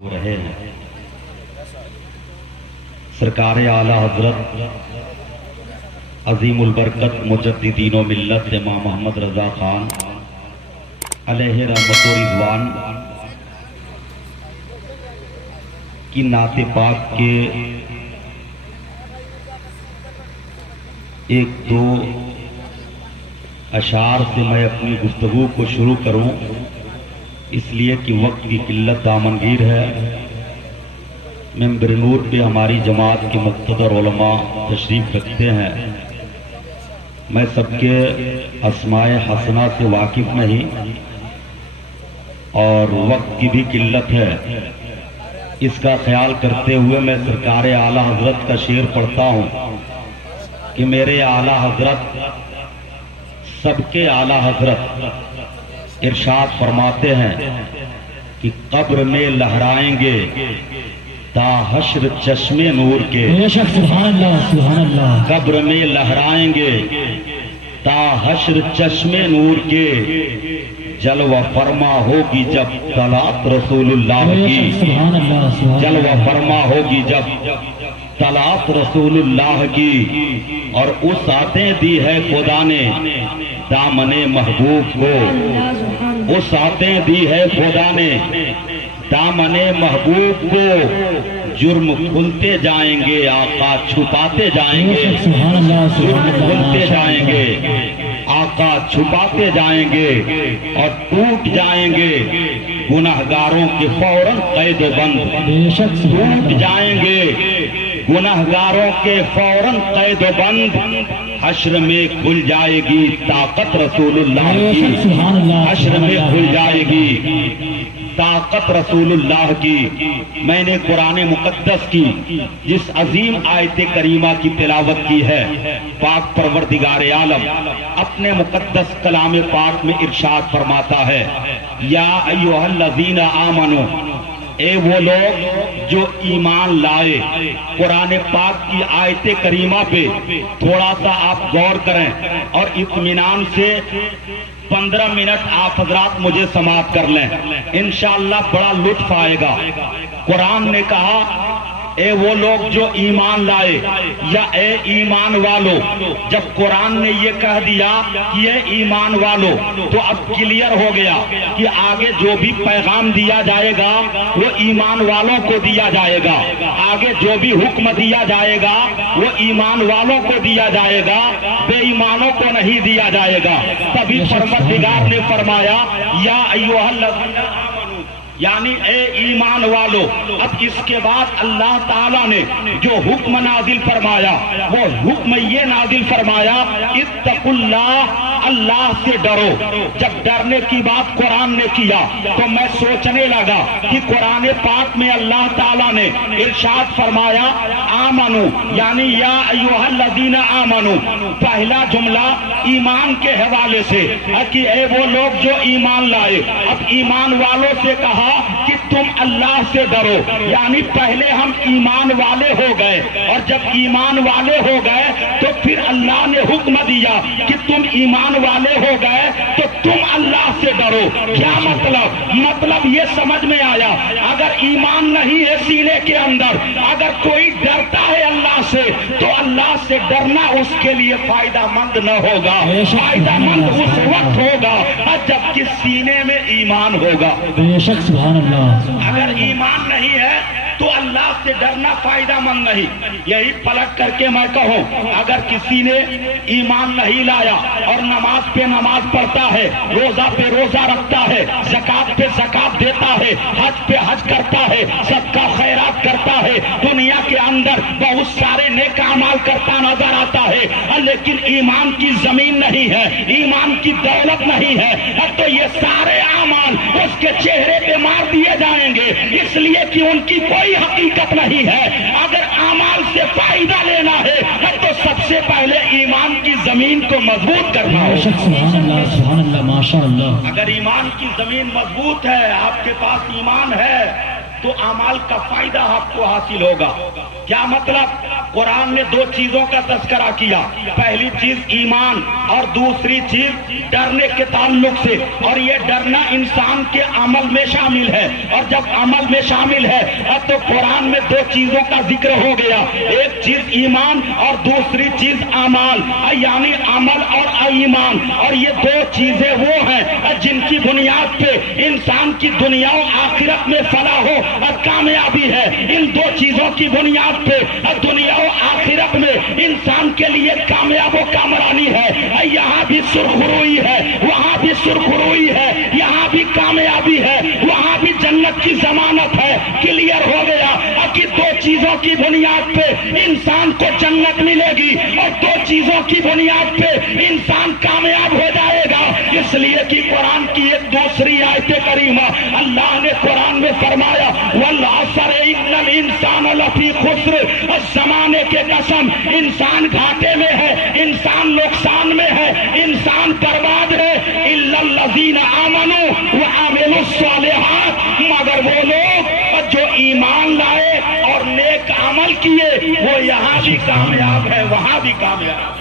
ہو رہے ہیں۔ سرکار اعلی حضرت عظیم البرکت مجددین و ملت امام محمد رضا خان علیہ رحمت و رضوان کی نعت پاک کے ایک دو اشعار سے میں اپنی گفتگو کو شروع کروں، اس لیے کہ وقت کی قلت دامنگیر ہے۔ منبر نور پہ ہماری جماعت کے مقتدر علماء تشریف رکھتے ہیں، میں سب کے اسماء حسنہ سے واقف نہیں اور وقت کی بھی قلت ہے، اس کا خیال کرتے ہوئے میں سرکار اعلی حضرت کا شعر پڑھتا ہوں کہ میرے اعلی حضرت سب کے اعلی حضرت ارشاد فرماتے ہیں کہ قبر میں لہرائیں گے تا حشر چشم نور کے، سبحان اللہ سبحان اللہ، قبر میں لہرائیں گے تا حشر چشم نور کے، جلوہ فرما ہوگی جب طلعت رسول اللہ کی، سبحان اللہ سبحان جلوہ اللہ، فرما ہوگی جب طلعت رسول اللہ کی، اور اس آتیں دی ہے خدا نے دامن محبوب کو، اس آتیں دی ہے خدا نے دامن محبوب کو، جرم کھلتے جائیں گے آقا چھپاتے جائیں گے، سبحان اللہ جرم سبحان کھلتے اللہ، جائیں گے آقا چھپاتے جائیں گے، اور ٹوٹ جائیں گے گناہگاروں کے فوراً قید و بند، بے شک سبحان ٹوٹ اللہ، جائیں گے گناہگاروں کے فوراً قید و بند، حشر میں کھل جائے گی طاقت رسول اللہ بے کی، شک سبحان اللہ، حشر میں کھل جائے گی طاقت رسول اللہ کی۔ میں نے قرآن مقدس کی جس عظیم آیت کریمہ کی تلاوت کی ہے، پاک پروردگار عالم اپنے مقدس کلام پاک میں ارشاد فرماتا ہے، یا ایھا الذین آمنو، اے وہ لوگ جو ایمان لائے۔ قرآن پاک کی آیت کریمہ پہ تھوڑا سا آپ غور کریں اور اطمینان سے 15 منٹ آپ حضرات مجھے سماعت کر لیں، انشاءاللہ بڑا لطف آئے گا۔ قرآن نے کہا اے وہ لوگ جو ایمان لائے، یا اے ایمان والو۔ جب قرآن نے یہ کہہ دیا کہ یہ ایمان والو، تو اب کلیئر ہو گیا کہ آگے جو بھی پیغام دیا جائے گا وہ ایمان والوں کو دیا جائے گا، آگے جو بھی حکم دیا جائے گا وہ ایمان والوں کو دیا جائے گا، بے ایمانوں کو نہیں دیا جائے گا۔ تبھی پروردگار نے فرمایا یا ایھا الذین آمنوا، یعنی اے ایمان والو۔ اب اس کے بعد اللہ تعالیٰ نے جو حکم نازل فرمایا وہ حکم یہ نازل فرمایا اتقوا اللہ، اللہ سے ڈرو۔ جب ڈرنے کی بات قرآن نے کیا تو میں سوچنے لگا کہ قرآن پاک میں اللہ تعالیٰ نے ارشاد فرمایا آمنو، یعنی یا ایھا الذین آمنو، پہلا جملہ ایمان کے حوالے سے کہ اے وہ لوگ جو ایمان لائے۔ اب ایمان والوں سے کہا کہ تم اللہ سے ڈرو، یعنی پہلے ہم ایمان والے ہو گئے، اور جب ایمان والے ہو گئے تو پھر اللہ نے حکم دیا کہ تم ایمان والے ہو گئے تو تم اللہ سے ڈرو۔ کیا مطلب یہ سمجھ میں آیا، اگر ایمان نہیں ہے سینے کے اندر، اگر کوئی ڈرتا ہے اللہ سے تو اللہ سے ڈرنا اس کے لیے فائدہ مند نہ ہوگا، فائدہ مند اس وقت ہوگا جب کہ سینے میں ایمان ہوگا۔ بے شک سبحان اللہ، اگر ایمان نہیں ہے تو اللہ سے ڈرنا فائدہ مند نہیں۔ یہی پلٹ کر کے میں کہوں، اگر کسی نے ایمان نہیں لایا اور نماز پہ نماز پڑھتا ہے، روزہ پہ روزہ رکھتا ہے، زکات پہ زکات دیتا ہے، حج پہ حج کرتا ہے، صدقہ خیرات کرتا ہے، دنیا کے اندر بہت سارے نیک اعمال کرتا نظر آتا ہے، لیکن ایمان کی زمین نہیں ہے، ایمان کی دولت نہیں ہے، تو یہ سارے اعمال اس کے چہرے پہ مار دیے جائیں گے، اس لیے کہ ان کی کوئی حقیقت نہیں ہے۔ اگر اعمال سے فائدہ لینا ہے تو سب سے پہلے ایمان کی زمین کو مضبوط کرنا بے ہوگا۔ شک سبحان اللہ سبحان اللہ، ماشاء اللہ، اگر ایمان کی زمین مضبوط ہے، آپ کے پاس ایمان ہے تو اعمال کا فائدہ آپ کو حاصل ہوگا۔ کیا مطلب؟ قرآن نے دو چیزوں کا تذکرہ کیا، پہلی چیز ایمان اور دوسری چیز ڈرنے کے تعلق سے، اور یہ ڈرنا انسان کے عمل میں شامل ہے، اور جب عمل میں شامل ہے تو قرآن میں دو چیزوں کا ذکر ہو گیا، ایک چیز ایمان اور دوسری چیز اعمال، یعنی عمل اور ایمان، اور یہ دو چیزیں وہ ہیں جن کی بنیاد پہ انسان کی دنیا و آخرت میں فلاح اور کامیابی ہے۔ ان دو چیزوں کی بنیاد پہ دنیا و آخرت میں انسان کے لیے کامیاب و کامرانی ہے۔ یہاں بھی سرخروئی ہے، وہاں بھی سرخروئی ہے، یہاں بھی کامیابی ہے، وہاں بھی جنت کی ضمانت ہے۔ کلیئر ہو گیا کہ دو چیزوں کی بنیاد پہ انسان کو جنت ملے گی اور دو چیزوں کی بنیاد پہ انسان کامیاب ہو جائے گا۔ اس لیے کہ قرآن کی ایک دوسری آیت کریمہ اللہ نے قرآن میں فرمایا والعصر ان الانسان لفی خسر، زمانے کے قسم انسان گھاٹے میں ہے، انسان نقصان میں ہے، انسان برباد ہے، الا الذین آمنوا وعملوا الصالحات، مگر وہ لوگ جو ایمان لائے اور نیک عمل کیے وہ یہاں بھی کامیاب ہے، وہاں بھی کامیاب۔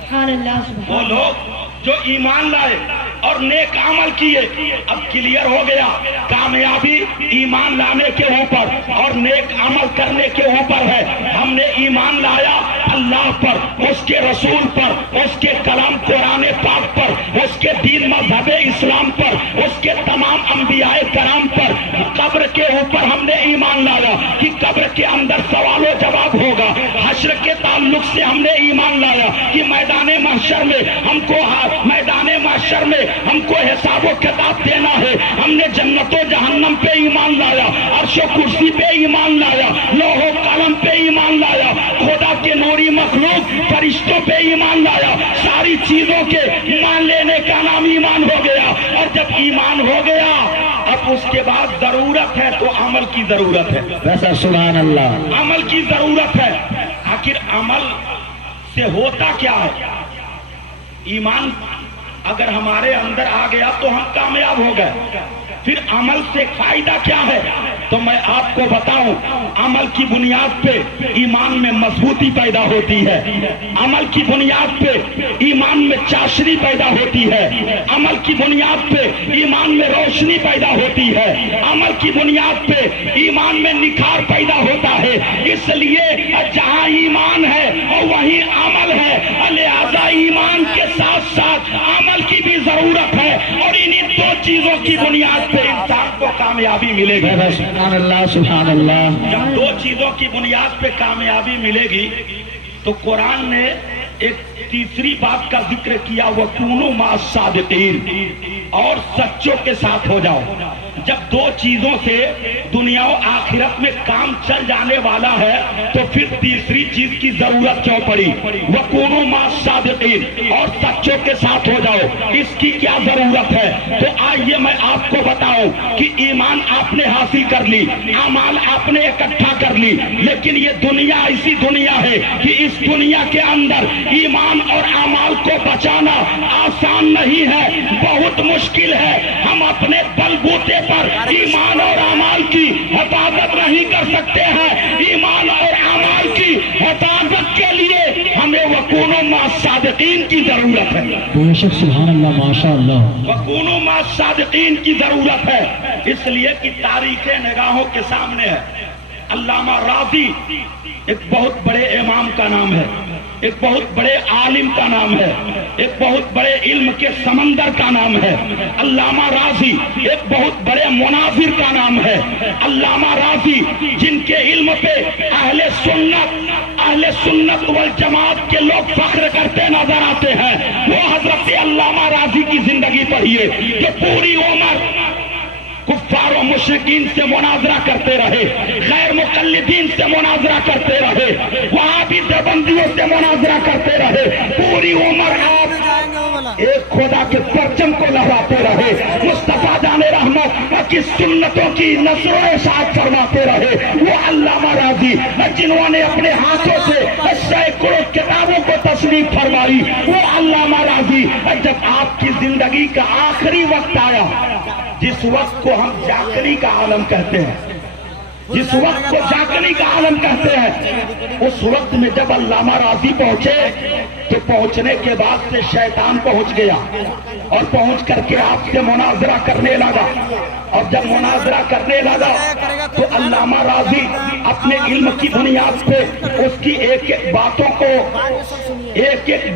سبحان اللہ سبحان وہ لوگ جو ایمان لائے اور نیک عمل کیے، اب کلیئر ہو گیا کامیابی ایمان لانے کے اوپر اور نیک عمل کرنے کے اوپر ہے۔ ہم نے ایمان لایا اللہ پر، اس کے رسول پر، اس کے کلام قرآن پاک پر، اس کے دین مذہب اسلام پر، اس کے تمام انبیاء کرام پر۔ قبر کے اوپر ہم نے ایمان لایا کہ قبر کے اندر سوال و جواب ہوگا۔ حشر کے تعلق سے ہم نے ایمان لایا کہ میدان محشر میں ہم کو حساب و کتاب دینا ہے۔ ہم نے جنت و جہنم پہ ایمان لایا، عرش و کرسی پہ ایمان لایا، لوح و قلم پہ ایمان لایا، خدا کے نوری مخلوق فرشتوں پہ ایمان لایا۔ ساری چیزوں کے مان لینے کا نام ایمان ہو گیا۔ اور جب ایمان ہو گیا اب اس کے بعد ضرورت ہے تو عمل کی ضرورت ہے۔ ویسا سبحان اللہ، عمل کی ضرورت ہے۔ آخر عمل سے ہوتا کیا ہے؟ ایمان اگر ہمارے اندر آ گیا تو ہم کامیاب ہو گئے۔ پھر عمل سے فائدہ کیا ہے؟ تو میں آپ کو بتاؤں، عمل کی بنیاد پہ ایمان میں مضبوطی پیدا ہوتی ہے، عمل کی بنیاد پہ ایمان میں چاشنی پیدا ہوتی ہے، عمل کی بنیاد پہ ایمان میں روشنی پیدا ہوتی ہے، عمل کی بنیاد پہ ایمان میں نکھار پیدا ہوتا ہے۔ اس لیے جہاں ایمان ہے اور وہیں عمل ہے، لہذا ایمان کے ساتھ ساتھ عمل کی بھی ضرورت ہے، اور انہی دو چیزوں کی بنیاد پہ انسان کو کامیابی ملے گی۔ سبحان اللہ سبحان اللہ۔ جب دو چیزوں کی بنیاد پہ کامیابی ملے گی تو قرآن نے ایک تیسری بات کا ذکر کیا، وَكُونُوا مَعَ الصَّادِقِينَ، اور سچوں کے ساتھ ہو جاؤ۔ جب دو چیزوں سے دنیا و آخرت میں کام چل جانے والا ہے تو پھر تیسری چیز کی ضرورت کیوں پڑی؟ وَكُونُوا مَعَ الصَّادِقِينَ، اور سچوں کے ساتھ ہو جاؤ۔ اس کی کیا ضرورت ہے؟ تو آئیے میں آپ کو بتاؤں کہ ایمان آپ نے حاصل کر لی، اعمال آپ نے اکٹھا کر لی، لیکن یہ دنیا ایسی دنیا ہے کہ اس دنیا کے اندر ایمان اور اعمال کو بچانا آسان نہیں ہے، بہت مشکل ہے۔ ہم اپنے بل بوتے پر ایمان اور اعمال کی حفاظت نہیں کر سکتے ہیں۔ ایمان اور اعمال کی حفاظت کے لیے ہمیں وَكُونُوا مَعَ الصَّادِقِينَ کی ضرورت ہے۔ بے شک سبحان اللہ، ماشاء اللہ۔ وَكُونُوا مَعَ الصَّادِقِينَ کی ضرورت ہے، اس لیے کہ تاریخ نگاہوں کے سامنے ہے۔ علامہ راضی ایک بہت بڑے امام کا نام ہے، ایک بہت بڑے عالم کا نام ہے، ایک بہت بڑے علم کے سمندر کا نام ہے۔ علامہ راضی ایک بہت بڑے مناظر کا نام ہے۔ علامہ راضی جن کے علم پہ اہل سنت والجماعت کے لوگ فخر کرتے نظر آتے ہیں، وہ حضرت علامہ راضی کی زندگی پڑھیے کہ پوری عمر کفار و مشرکین سے مناظرہ کرتے رہے، غیر مقلدین سے مناظرہ کرتے رہے، وہاں بھی دیوبندیوں سے مناظرہ کرتے رہے۔ پوری عمر آپ ایک خدا کے پرچم کو لہراتے رہے، مصطفیٰ جان رحمت کی سنتوں کی نشر و اشاعت فرماتے رہے۔ وہ علامہ راضی جنہوں نے اپنے ہاتھوں سے سینکڑوں کتابوں کو تصنیف فرمائی، وہ علامہ راضی جب آپ کی زندگی کا آخری وقت آیا، جس وقت کو ہم جاکری کا عالم کہتے ہیں، جس وقت کو جاگنے کا عالم کہتے ہیں، اس وقت میں جب علامہ راضی پہنچے تو پہنچنے کے بعد سے شیطان پہنچ گیا اور پہنچ کر کے آپ سے مناظرہ کرنے لگا، اور جب مناظرہ کرنے لگا تو علامہ راضی اپنے علم کی بنیاد پہ اس کی ایک ایک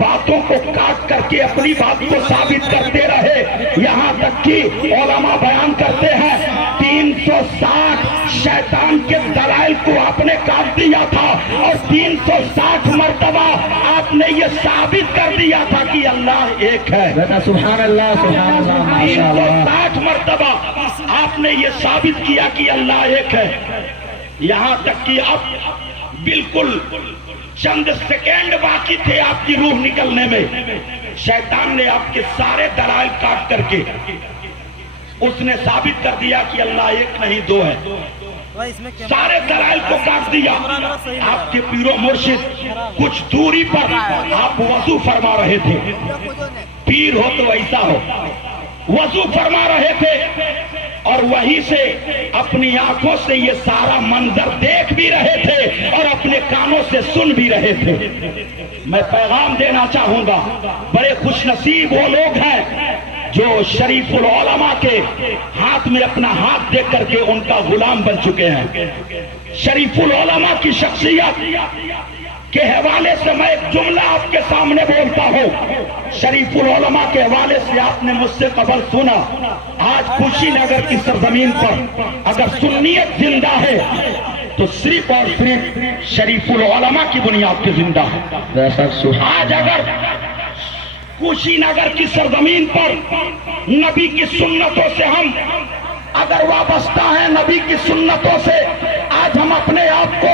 باتوں کو کاٹ کر کے اپنی بات کو ثابت کرتے رہے، یہاں تک کہ علماء بیان کرتے ہیں 360 شیطان کے دلائل کو آپ نے کاٹ دیا تھا، اور 360 مرتبہ آپ نے یہ ثابت کر دیا تھا کہ اللہ ایک ہے۔ سبحان اللہ سبحان اللہ ماشاء اللہ۔ 360 مرتبہ آپ نے یہ ثابت کیا کہ اللہ ایک ہے، یہاں تک کہ اب بالکل چند سیکنڈ باقی تھے آپ کی روح نکلنے میں، شیطان نے آپ کے سارے دلائل کاٹ کر کے اس نے ثابت کر دیا کہ اللہ ایک نہیں دو ہے، سارے دلائل کو کاٹ دیا۔ آپ کے پیر و مرشد کچھ دوری پر آپ وضو فرما رہے تھے، پیر ہو تو ایسا ہو، وضو فرما رہے تھے اور وہیں سے اپنی آنکھوں سے یہ سارا منظر دیکھ بھی رہے تھے اور اپنے کانوں سے سن بھی رہے تھے۔ میں پیغام دینا چاہوں گا، بڑے خوش نصیب وہ لوگ ہیں جو شریف العلماء کے ہاتھ میں اپنا ہاتھ دے کر کے ان کا غلام بن چکے ہیں۔ شریف العلماء کی شخصیت کے حوالے سے میں ایک جملہ آپ کے سامنے بولتا ہوں۔ شریف العلماء کے حوالے سے آپ نے مجھ سے قبل سنا، آج خوشی نگر کی سرزمین پر اگر سنیت زندہ ہے تو صرف اور صرف شریف العلماء کی بنیاد پہ زندہ ہے۔ آج اگر خوشی نگر کی سرزمین پر نبی کی سنتوں سے ہم اگر وابستہ ہیں، نبی کی سنتوں سے آج ہم اپنے آپ کو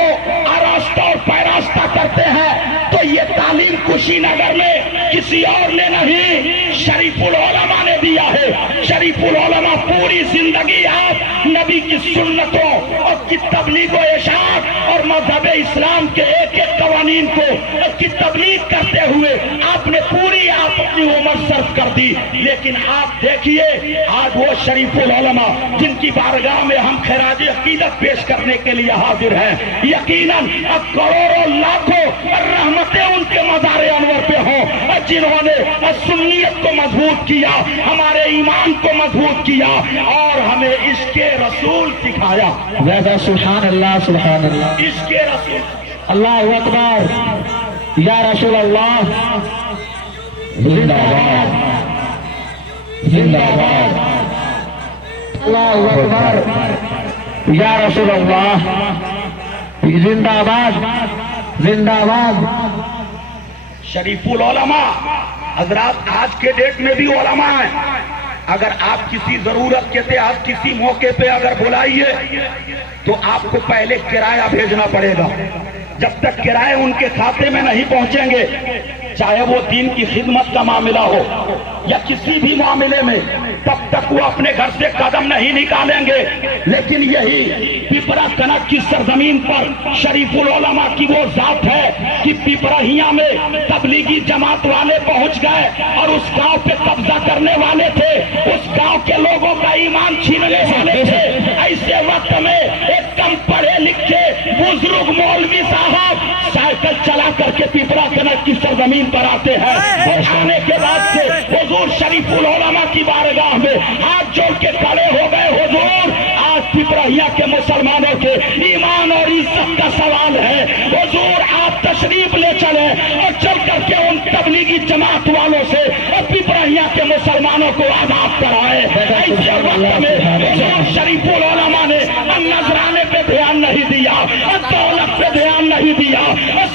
آراستہ اور پیراستہ کرتے ہیں، تو یہ تعلیم خوشی نگر میں کسی اور نے نہیں، شریف العلماء نے دیا ہے۔ شریف العلماء پوری زندگی آپ نبی کی سنتوں اور کی تبلیغ و اشاعت اور مذہب اسلام کے ایک ایک قوانین کو کی تبلیغ کرتے ہوئے آپ نے پوری آپ اپنی عمر صرف کر دی، لیکن آپ دیکھیے آج وہ شریف العلماء جن کی بارگاہ میں ہم خراج عقیدت پیش کرنے کے لیے حاضر ہیں، یقیناً کروڑوں لاکھوں رحمتیں ان کے مزار انور پہ ہوں، جنہوں نے سنیت کو مضبوط کیا، ہمارے ایمان کو مضبوط کیا اور ہمیں عشق رسول سکھایا۔ سبحان اللہ سبحان اللہ، عشق رسول، اللہ اکبر، یا رسول اللہ زندہ باد زندہ باد، اللہ اکبر، یا رسول اللہ زندہ باد زندہ باد۔ شریف العلماء حضرات آج کے ڈیٹ میں بھی علماء ہیں، اگر آپ کسی ضرورت کے تحت کسی موقع پہ اگر بلائیے تو آپ کو پہلے کرایہ بھیجنا پڑے گا، جب تک کرائے ان کے کھاتے میں نہیں پہنچیں گے، چاہے وہ دین کی خدمت کا معاملہ ہو یا کسی بھی معاملے میں، تب تک وہ اپنے گھر سے قدم نہیں نکالیں گے۔ لیکن یہی پیپرا کنک کی سرزمین پر شریف العلماء کی وہ ذات ہے کہ پیپرہیاں میں تبلیغی جماعت والے پہنچ گئے اور اس گاؤں پہ قبضہ کرنے والے تھے، اس گاؤں کے لوگوں کا ایمان چھیننے والے تھے۔ ایسے وقت میں ایک کم پڑھے لکھے بزرگ مولوی صاحب سائیکل چلا کر کے پیپرا کنک کی سرزمین پر آتے ہیں، اور آنے کے بعد سے حضور شریف العلماء کی بارگاہ میں ہاتھ جوڑ کے کھڑے ہو گئے، حضور آج پیپرہیا کے مسلمانوں کے ایمان اور عزت کا سوال ہے، حضور آپ تشریف لے چلیں اور چل کر کے ان تبلیغی جماعت والوں سے اور پیپرہیا کے مسلمانوں کو آزاد کرائے۔ ایسے وقت میں حضور شریف العلماء نے نذرانے پہ دھیان نہیں دیا، دولت پہ دھیان نہیں دیا،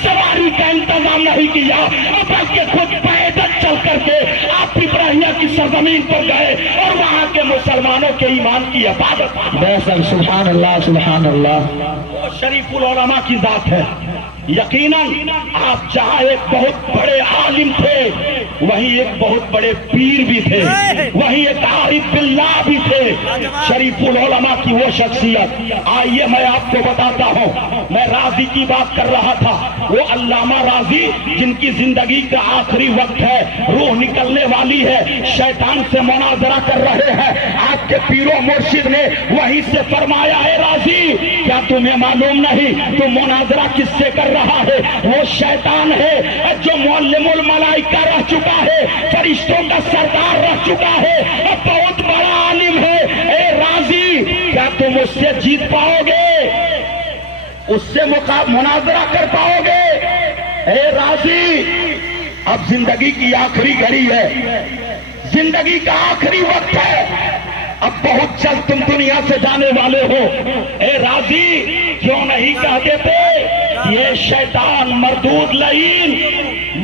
سواری کا انتظام نہیں کیا، بلکہ خود پیدل چل کر کے آپ پیپرہیا کی سرزمین پر گئے اور وہاں کے مسلمانوں کے ایمان کی حفاظت۔ سبحان اللہ سبحان اللہ، وہ شریف العلماء کی ذات ہے، یقیناً آپ جہاں ایک بہت بڑے عالم تھے وہیں ایک بہت بڑے پیر بھی تھے، وہیں ایک عارف باللہ بھی تھے، شریف العلماء کی وہ شخصیت۔ آئیے میں آپ کو بتاتا ہوں، میں راضی کی بات کر رہا تھا، وہ علامہ راضی جن کی زندگی کا آخری وقت ہے، روح نکلنے والی ہے، شیطان سے مناظرہ کر رہے ہیں، آپ کے پیر و مرشد نے وہیں سے فرمایا ہے راضی کیا تمہیں معلوم نہیں تو مناظرہ کس سے کر رہا ہے؟ وہ شیطان ہے جو معلم الملائکہ رہ چکا ہے، فرشتوں کا سردار رہ چکا ہے، بہت بڑا عالم ہے۔ اے راضی کیا تم اس سے جیت پاؤ گے؟ اس سے مناظرہ کر پاؤ گے؟ اے راضی اب زندگی کی آخری گھڑی ہے، زندگی کا آخری وقت ہے، اب بہت جلد تم دنیا سے جانے والے ہو۔ اے راضی کیوں نہیں کہہ دیتے یہ شیطان مردود لعین،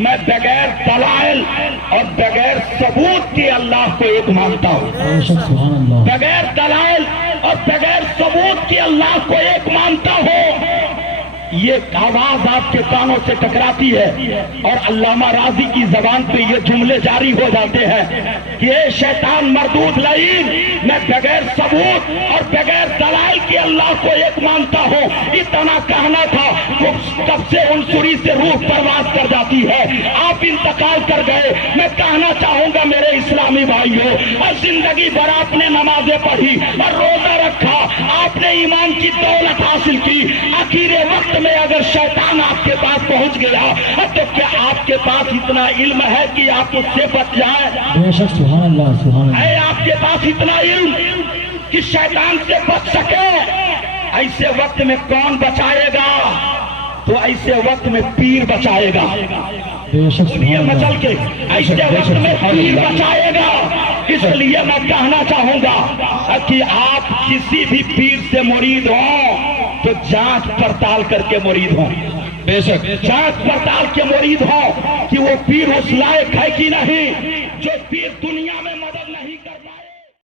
میں بغیر دلائل اور بغیر ثبوت کے اللہ کو ایک مانتا ہوں، بغیر دلائل اور بغیر ثبوت کے اللہ کو ایک مانتا ہوں۔ یہ آواز آپ کے کانوں سے ٹکراتی ہے اور علامہ راضی کی زبان پہ یہ جملے جاری ہو جاتے ہیں کہ اے شیطان مردود لعین، میں بغیر ثبوت اور بغیر دلائل کے اللہ کو ایک مانتا ہوں۔ اتنا کہنا تھا تب سے عنصری سے روح پرواز کر جاتی ہے، آپ انتقال کر گئے۔ میں کہنا چاہوں گا میرے اسلامی بھائیوں، اور زندگی بھر آپ نے نمازیں پڑھی اور روزہ رکھا، آپ نے ایمان کی دولت حاصل کی، آخر وقت میں اگر شیطان آپ کے پاس پہنچ گیا تو کیا آپ کے پاس اتنا علم ہے کہ آپ اس سے بچ جائیں؟ بے شک سبحان اللہ سبحان اللہ۔ ہے آپ کے پاس اتنا علم کہ شیطان سے بچ سکے؟ ایسے وقت میں کون بچائے گا؟ تو ایسے وقت میں پیر بچائے گا، بے شک دنیا سبحان مچل اللہ۔ کے ایسے وقت میں پیر بچائے گا۔ اس لیے میں کہنا چاہوں گا کہ آپ کسی بھی پیر سے مرید ہوں تو جانچ پڑتال کر کے مرید ہوں، بے شک جانچ پڑتال کے مرید ہوں کہ وہ پیر اس لائق ہے کہ نہیں۔